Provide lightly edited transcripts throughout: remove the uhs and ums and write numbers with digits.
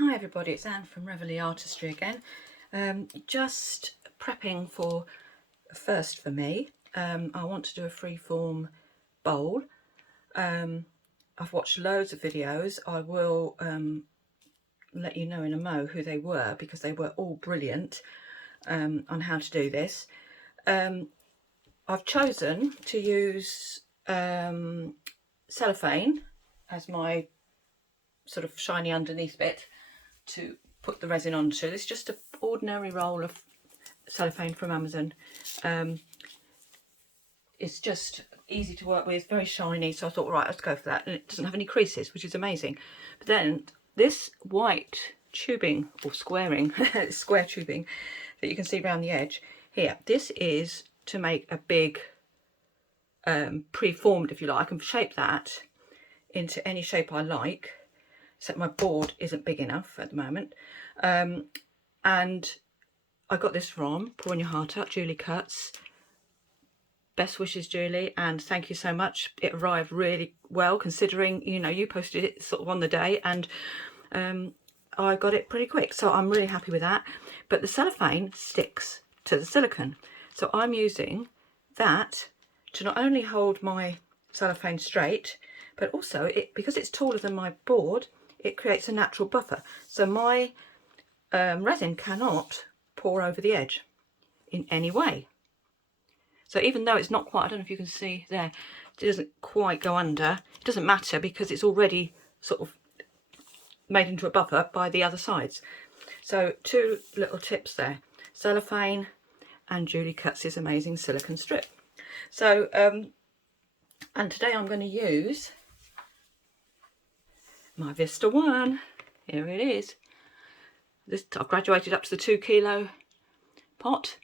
Hi everybody, it's Anne from Reveille Artistry again. Just prepping for first for me. I want to do a freeform bowl. I've watched loads of videos. I will let you know in a mo who they were because they were all brilliant on how to do this. I've chosen to use cellophane as my sort of shiny underneath bit to put the resin onto. It's just an ordinary roll of cellophane from Amazon. It's just easy to work with, very shiny, so I thought, right, let's go for that. And it doesn't have any creases, which is amazing. But then this white tubing or squaring, square tubing that you can see around the edge here, this is to make a big pre-formed, if you like. I can shape that into any shape I like, except my board isn't big enough at the moment. And I got this from Pouring Your Heart Out, Julie Cuts. Best wishes, Julie, and thank you so much. It arrived really well, considering, you know, you posted it sort of on the day, and I got it pretty quick, so I'm really happy with that. But the cellophane sticks to the silicone, so I'm using that to not only hold my cellophane straight, but also because it's taller than my board, it creates a natural buffer, so my resin cannot pour over the edge in any way. So even though it's not quite, I don't know if you can see there, it doesn't quite go under, it doesn't matter because it's already sort of made into a buffer by the other sides. So two little tips there, cellophane and Julie Cuts' amazing silicone strip. So, and today I'm going to use my Vista One. Here it is. This, I've graduated up to the 2 kilo pot.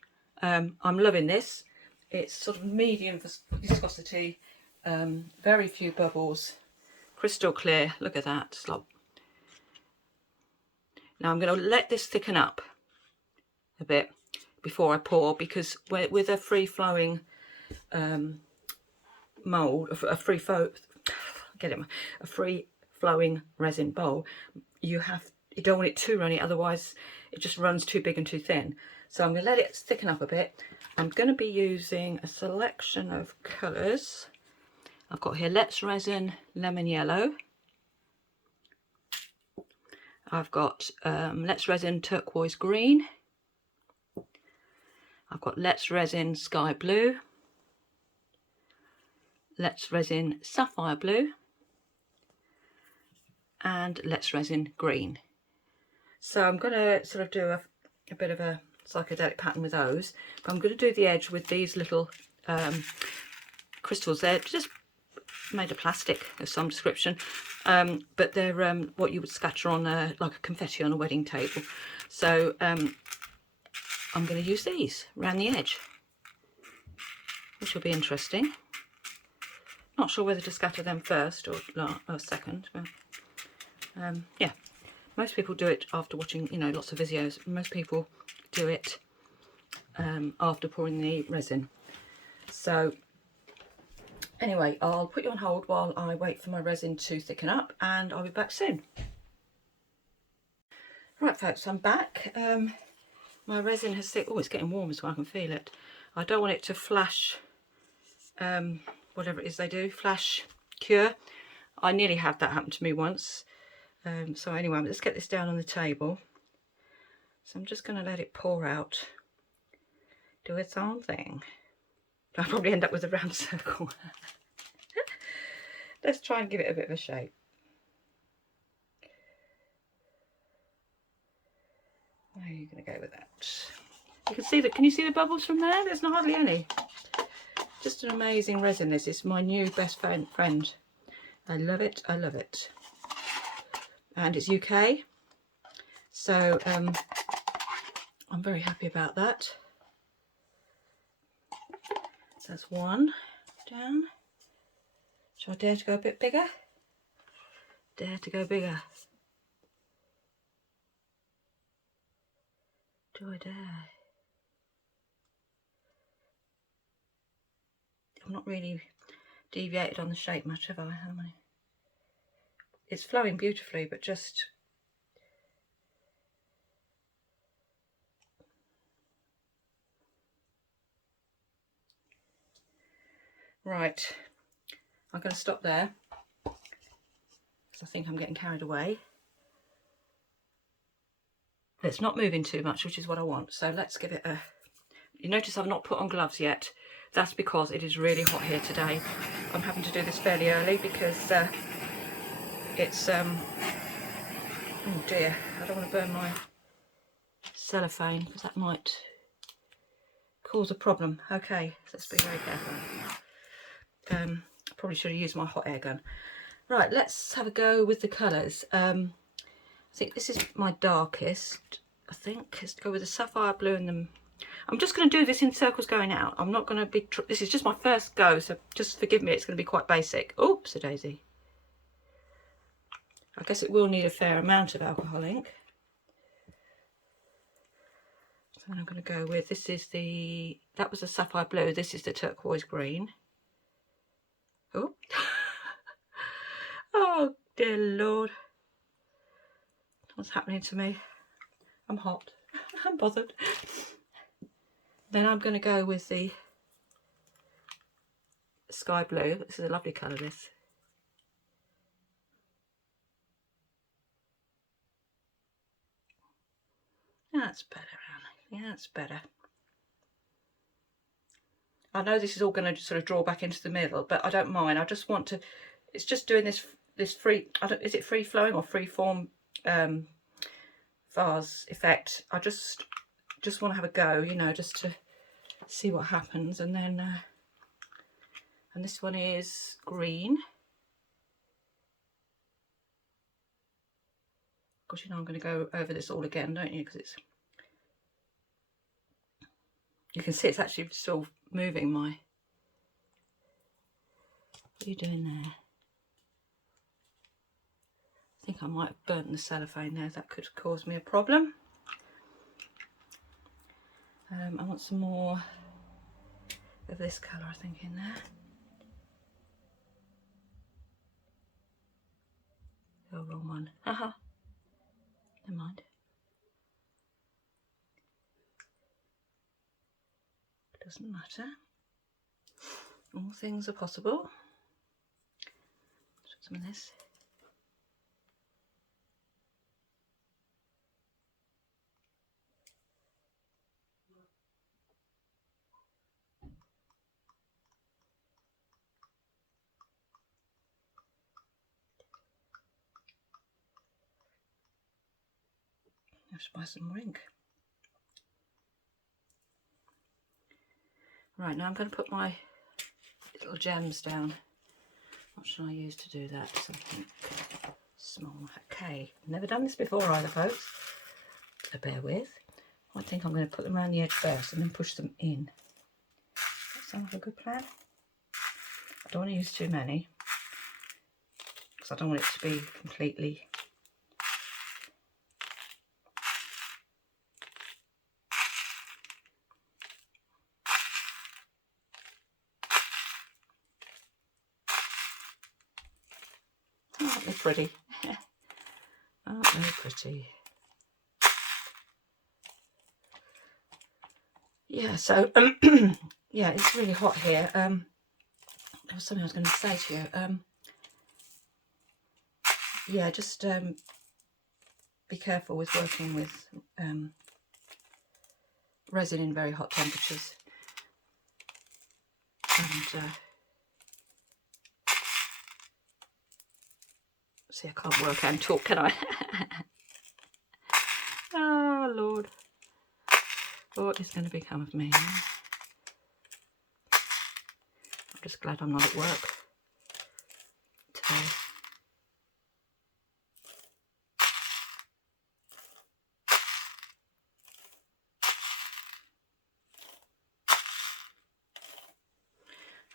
I'm loving this. It's sort of medium viscosity, very few bubbles, crystal clear. Look at that. Now I'm going to let this thicken up a bit before I pour, because with a free flowing mold, a free flowing resin bowl, you don't want it too runny, otherwise it just runs too big and too thin. So I'm going to let it thicken up a bit. I'm going to be using a selection of colours. I've got here Let's Resin Lemon Yellow. I've got Let's Resin Turquoise Green. I've got Let's Resin Sky Blue. Let's Resin Sapphire Blue. And Let's Resin Green. So I'm going to sort of do a bit of a psychedelic pattern with those, but I'm going to do the edge with these little crystals. They're just made of plastic of some description, but they're what you would scatter on like a confetti on a wedding table. So I'm going to use these around the edge, which will be interesting. Not sure whether to scatter them first or second, but yeah, most people do it after watching, you know, lots of videos. Most people do it after pouring the resin. So anyway, I'll put you on hold while I wait for my resin to thicken up, and I'll be back soon. Right folks, I'm back. My resin has thickened. Oh, it's getting warm as well, I can feel it. I don't want it to flash, whatever it is they do, flash cure. I nearly had that happen to me once. So anyway, let's get this down on the table. So I'm just going to let it pour out, do its own thing. I'll probably end up with a round circle. Let's try and give it a bit of a shape. Where are you going to go with that? You can see that. Can you see the bubbles from there? There's not hardly any. Just an amazing resin. This is my new best friend. I love it. I love it. And it's UK, so I'm very happy about that. So that's one down. Shall I dare to go a bit bigger? Dare to go bigger. Do I dare? I've not really deviated on the shape much, have I? It's flowing beautifully, but just Right, I'm going to stop there because I think I'm getting carried away. It's not moving too much, which is what I want. So let's give it a... You notice I've not put on gloves yet. That's because it is really hot here today. I'm having to do this fairly early because it's... oh dear, I don't want to burn my cellophane because that might cause a problem. Okay, so let's be very careful. I probably should have used my hot air gun. Right, let's have a go with the colours. I think this is my darkest. I think let's go with the sapphire blue and the... I'm just going to do this in circles going out. I'm not going to be... This is just my first go, so just forgive me. It's going to be quite basic. Oops, a daisy. I guess it will need a fair amount of alcohol ink. So then I'm going to go with... This is the... That was the sapphire blue. This is the turquoise green. Oh. Oh, dear Lord. What's happening to me? I'm hot. I'm bothered. Then I'm going to go with the sky blue. This is a lovely colour, this. That's better, Annie. Yeah, that's better. I know this is all going to sort of draw back into the middle, but I don't mind. I just want to... It's just doing this free... is it free flowing or free form vase effect? I just want to have a go, you know, just to see what happens. And then and this one is green. Of course, you know I'm going to go over this all again, don't you? Because it's... You can see it's actually still moving my... What are you doing there? I think I might have burnt the cellophane there. That could cause me a problem. I want some more of this colour, I think, in there. Oh, wrong one. Haha. Never mind. Doesn't matter. All things are possible. Some of this. Let's buy some more ink. Right, now I'm going to put my little gems down. What should I use to do that? Something small. Okay, never done this before either, folks. So bear with. I think I'm going to put them around the edge first and then push them in. That sounds like a good plan. I don't want to use too many because I don't want it to be completely... Aren't they pretty? Aren't they pretty? Yeah, so yeah, it's really hot here. There was something I was going to say to you. Yeah, just be careful with working with resin in very hot temperatures. And see, I can't work and talk, can I? Oh, Lord. What is going to become of me? I'm just glad I'm not at work today.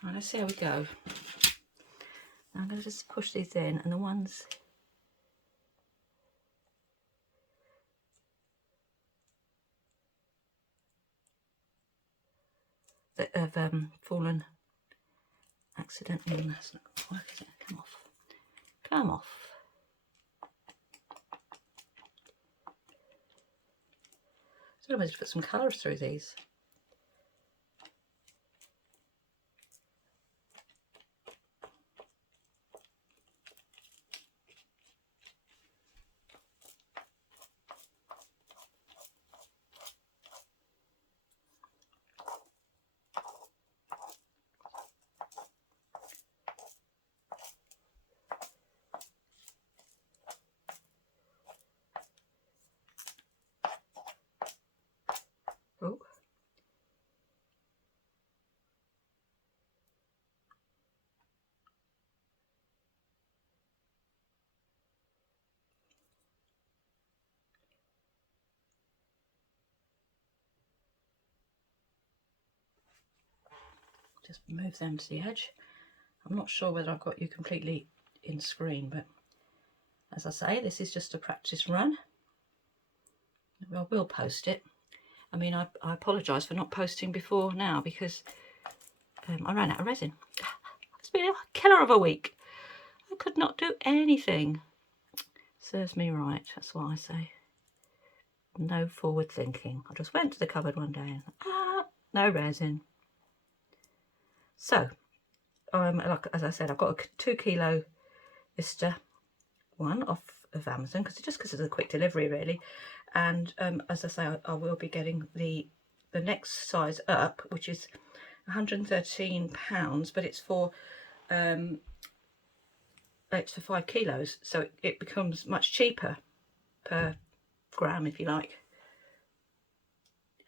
Right, let's see how we go. Now I'm going to just push these in, and the ones that have fallen accidentally, that's not going to work, is it? Come off. Come off. So I'm going to put some colours through these. just move them to the edge. I'm not sure whether I've got you completely in screen, but as I say, this is just a practice run. I will post it. I mean, I apologise for not posting before now because I ran out of resin. It's been a killer of a week. I could not do anything. Serves me right, that's what I say. No forward thinking. I just went to the cupboard one day and no resin. So, like as I said, I've got a 2 kilo Vista one off of Amazon because it's a quick delivery really. And as I say, I will be getting the next size up, which is £113, but it's for 5 kilos, so it becomes much cheaper per gram, if you like.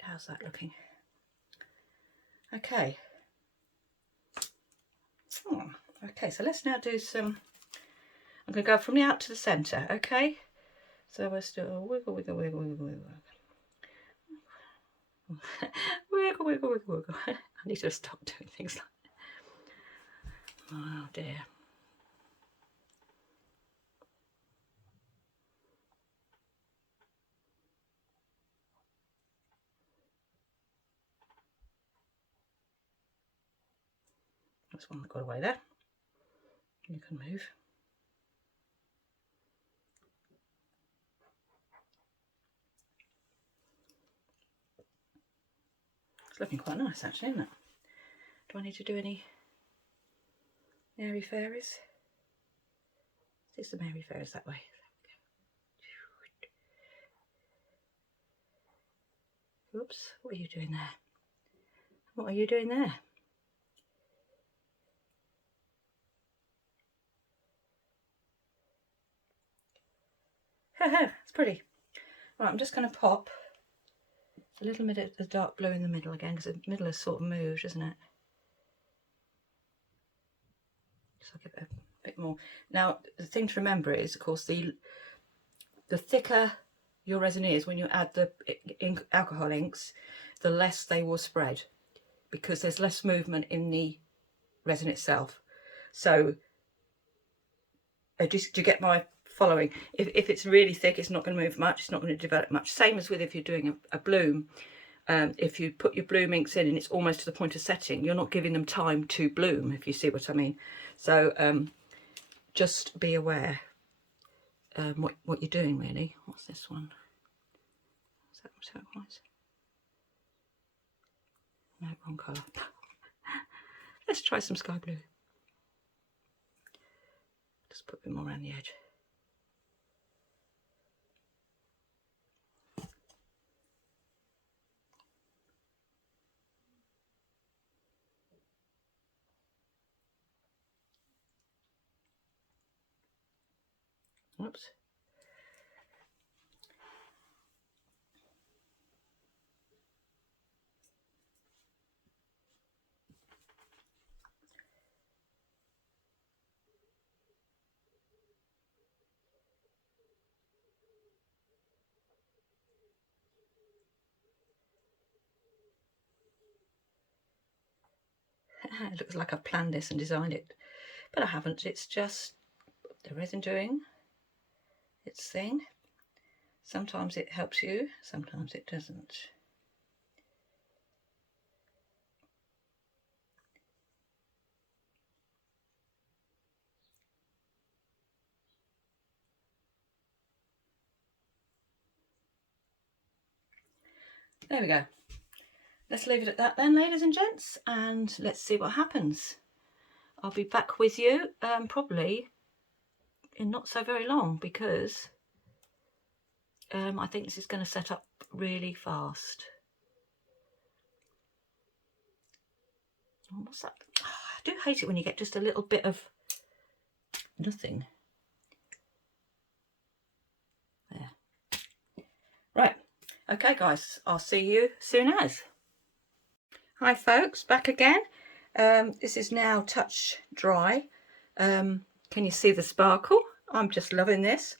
How's that looking? Okay. Okay, so let's now do some. I'm going to go from the out to the centre. Okay. So we're still wiggle, wiggle, wiggle, wiggle, wiggle. Wiggle, wiggle, wiggle, wiggle. I need to stop doing things like that. Oh dear. That's one that got away there. You can move. It's looking quite nice actually, isn't it? Do I need to do any airy fairies? Do some airy fairies that way. Oops, what are you doing there? What are you doing there? It's pretty. Right, I'm just going to pop a little bit of the dark blue in the middle again because the middle has sort of moved, isn't it? So I'll give it a bit more. Now, the thing to remember is, of course, the thicker your resin is when you add the alcohol inks, the less they will spread because there's less movement in the resin itself. So, do you get my following? If it's really thick, it's not going to move much. It's not going to develop much. Same as with if you're doing a bloom. If you put your bloom inks in and it's almost to the point of setting, you're not giving them time to bloom, if you see what I mean. So just be aware what you're doing really. What's this one? Is that turquoise? No, wrong colour. Let's try some sky blue. Just put a bit more around the edge. Oops. It looks like I've planned this and designed it, but I haven't. It's just the resin doing its thing. Sometimes it helps you, sometimes it doesn't. There we go. Let's leave it at that then, ladies and gents, and let's see what happens. I'll be back with you probably in not so very long because I think this is going to set up really fast. Oh, what's that? Oh, I do hate it when you get just a little bit of nothing. There. Right. Okay, guys. I'll see you soon as. Hi, folks. Back again. This is now touch dry. Can you see the sparkle? I'm just loving this.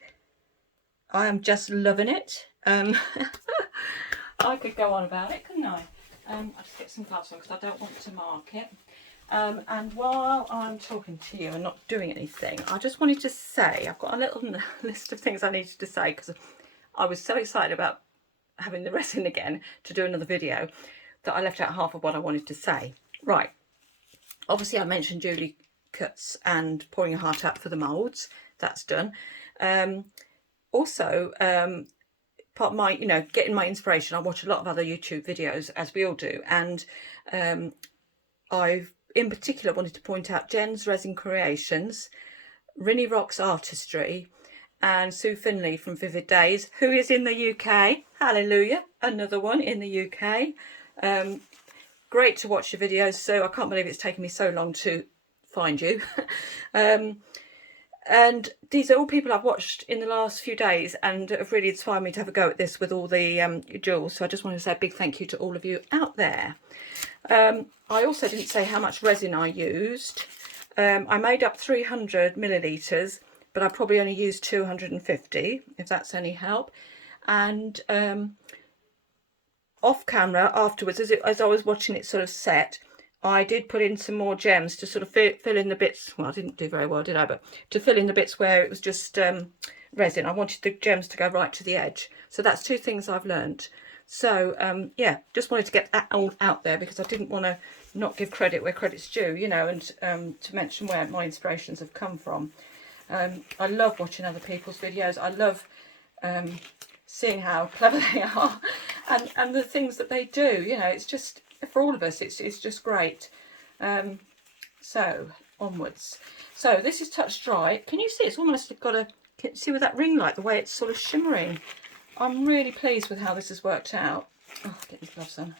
I am just loving it. I could go on about it, couldn't I? I'll just get some gloves on because I don't want to mark it. And while I'm talking to you and not doing anything, I just wanted to say, I've got a little list of things I needed to say because I was so excited about having the resin again to do another video that I left out half of what I wanted to say. Right, obviously I mentioned Julie cuts and pouring your heart out for the moulds. That's done. Also, part of my, you know, getting my inspiration, I watch a lot of other YouTube videos, as we all do, and I've in particular wanted to point out Jen's Resin Creations, Rinny Rock's Artistry, and Sue Finley from Vivid Days, who is in the UK. Hallelujah, another one in the UK. Great to watch your videos, Sue. I can't believe it's taken me so long to find you. And these are all people I've watched in the last few days and have really inspired me to have a go at this with all the jewels. So I just want to say a big thank you to all of you out there. I also didn't say how much resin I used. I made up 300 millilitres, but I probably only used 250, if that's any help. And off camera afterwards, as I was watching it sort of set, I did put in some more gems to sort of fill in the bits. Well, I didn't do very well, did I? But to fill in the bits where it was just resin. I wanted the gems to go right to the edge. So that's two things I've learnt. So yeah, just wanted to get that all out there because I didn't want to not give credit where credit's due, you know, and to mention where my inspirations have come from. I love watching other people's videos. I love seeing how clever they are and the things that they do. You know, it's just, for all of us, it's just great. So onwards. So this is touch dry. Can you see it's almost got a, see with that ring light, the way it's sort of shimmering. I'm really pleased with how this has worked out. Oh, get these gloves on.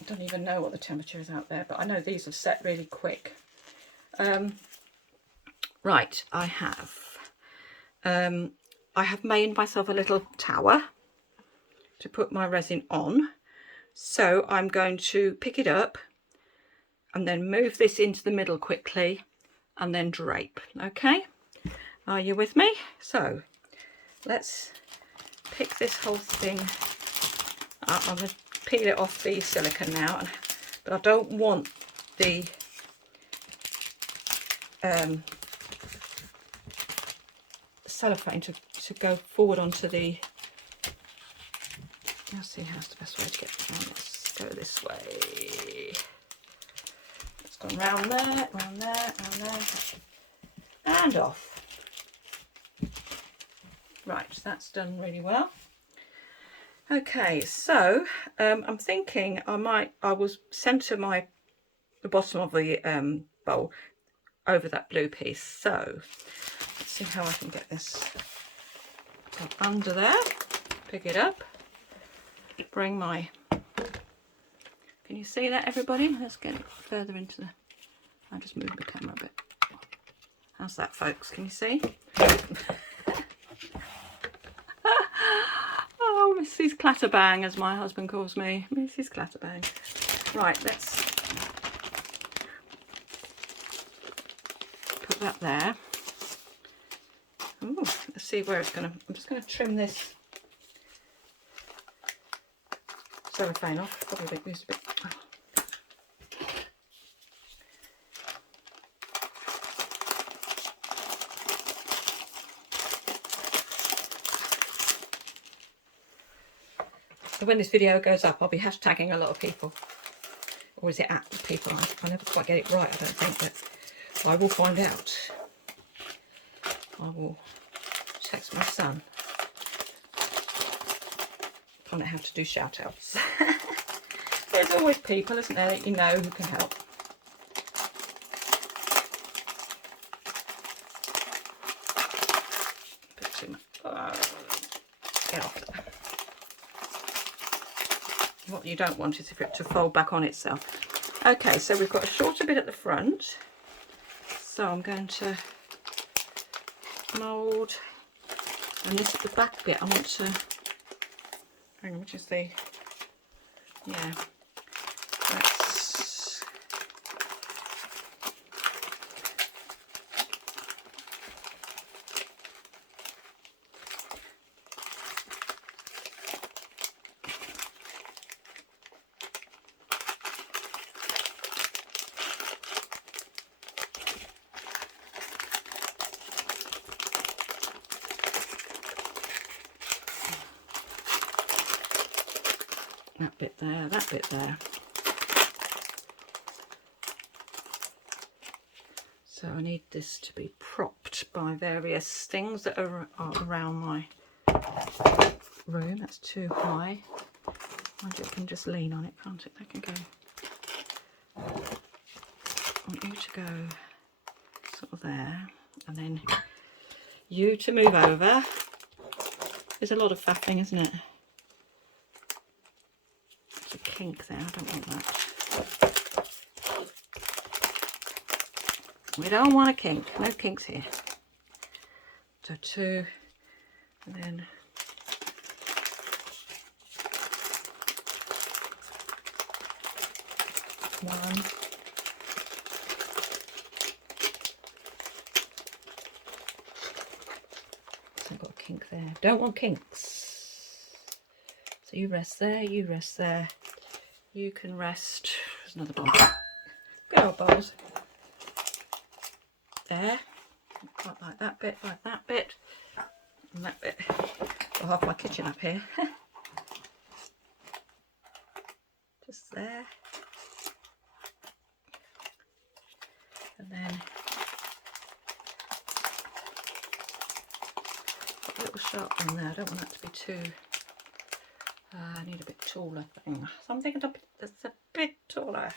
I don't even know what the temperature is out there, but I know these have set really quick. Right, I have made myself a little tower to put my resin on. So I'm going to pick it up and then move this into the middle quickly and then drape. Okay, are you with me? So let's pick this whole thing up. I'm going to peel it off the silicone now, but I don't want the cellophane to go forward onto the, let's see how's the best way to get it on. Let's go this way. It's gone round there, round there, round there, and off. Right, that's done really well. Okay, so I'm thinking I will centre the bottom of the bowl over that blue piece. So let's see how I can get this under there. Pick it up. Bring my, can you see that, everybody? Let's get it further into the, I'll just move the camera a bit. How's that, folks? Can you see? Oh, Mrs. Clatterbang, as my husband calls me. Mrs. Clatterbang. Right, let's put that there. Ooh, let's see where it's going to, I'm just going to trim this cellophane off. Probably a bit used a bit. Oh. So when this video goes up, I'll be hashtagging a lot of people. Or is it at people? I never quite get it right, I don't think, but I will find out. I will text my son. Find out how to do shout outs. There's always people, isn't there, that you know who can help. Bit too much. Get off there. What you don't want is for it to fold back on itself. Okay, so we've got a shorter bit at the front. So I'm going to mould, and this is the back bit. I want to, hang on, which is the, yeah, let's, that bit there, that bit there. So I need this to be propped by various things that are around my room. That's too high. Mind you, it can just lean on it, can't it? That can go. I want you to go sort of there, and then you to move over. There's a lot of faffing, isn't it? There's a kink there, I don't want that. We don't want a kink, no kinks here. So 2, and then one. So I've got a kink there. Don't want kinks. So you rest there, you rest there. You can rest. There's another bowl. Good old bowls. There. Quite like that bit, and that bit. I'll have my kitchen up here. Just there. And then a little sharp one there. I don't want that to be too. I need a bit taller thing. Something that's a bit taller.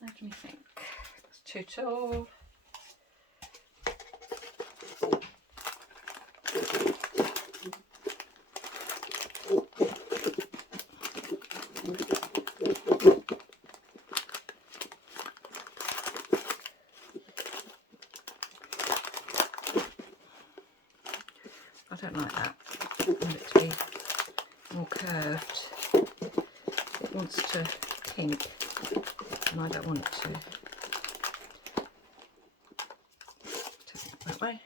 Let me think. It's too tall. I don't like that. I want it to be more curved. It wants to kink, and I don't want it to take it that way.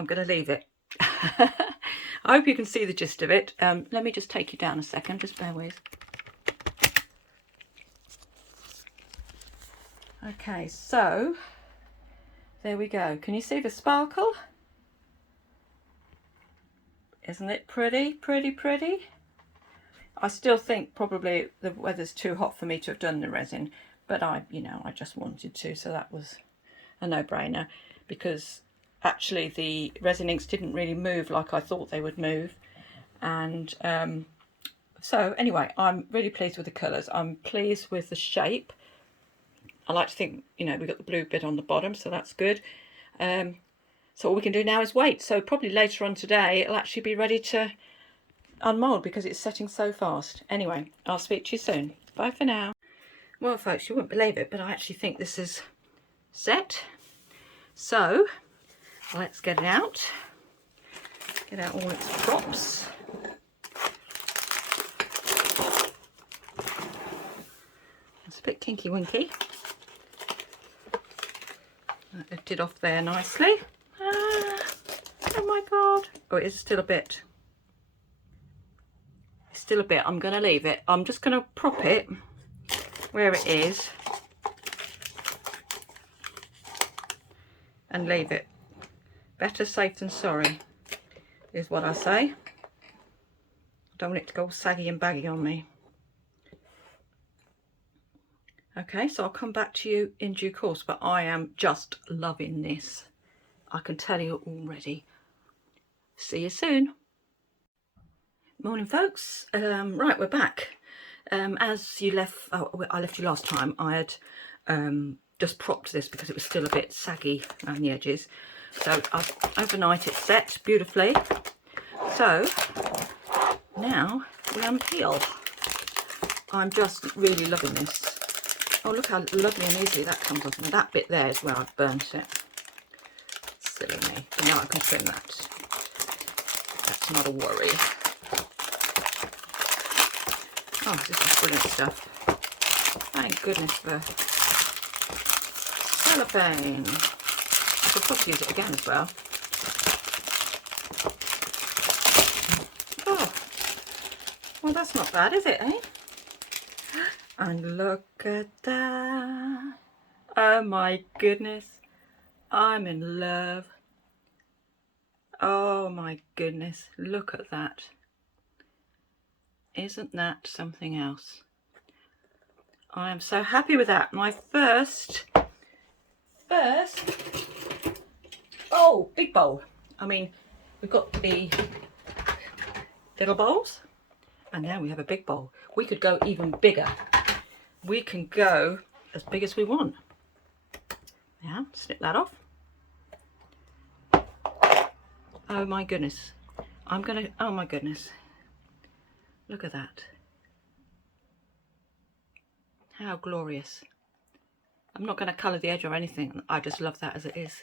I'm going to leave it. I hope you can see the gist of it. Let me just take you down a second, just bear with. Okay, so there we go. Can you see the sparkle? Isn't it pretty, pretty, pretty? I still think probably the weather's too hot for me to have done the resin, but I just wanted to, so that was a no-brainer, because actually the resin inks didn't really move like I thought they would move. And so anyway, I'm really pleased with the colours. I'm pleased with the shape. I like to think, we got the blue bit on the bottom, so that's good. So all we can do now is wait. So probably later on today it'll actually be ready to unmold because it's setting so fast. Anyway, I'll speak to you soon. Bye for now. Well folks, you wouldn't believe it, but I actually think this is set. So let's get it out. Get out all its props. It's a bit kinky winky. That lifted off there nicely. Oh my god. Oh, it is still a bit. It's still a bit. I'm going to leave it. I'm just going to prop it where it is and leave it. Better safe than sorry is what I say. I don't want it to go saggy and baggy on me. Okay, so I'll come back to you in due course, but I am just loving this. I can tell you already. See you soon. Morning folks. Right, we're back. As you left, I left you last time, I had just propped this because it was still a bit saggy around the edges. So overnight it's set beautifully. So now we unpeel. I'm just really loving this. Oh, look how lovely and easily that comes off. And that bit there is where I've burnt it. Silly me. Now I can trim that. That's not a worry. Oh, this is brilliant stuff. Thank goodness for cellophane. I could probably use it again as well. Oh, well that's not bad, is it, eh? And look at that. Oh my goodness. I'm in love. Oh my goodness. Look at that. Isn't that something else? I am so happy with that. My first, oh, big bowl. I mean, we've got the little bowls and now we have a big bowl. We could go even bigger. We can go as big as we want. Now, snip that off. Oh my goodness. Oh my goodness. Look at that. How glorious. I'm not going to colour the edge or anything. I just love that as it is.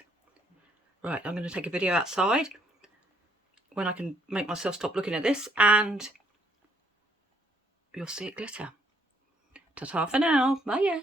Right, I'm going to take a video outside when I can make myself stop looking at this and you'll see it glitter. Ta-ta for now. Bye.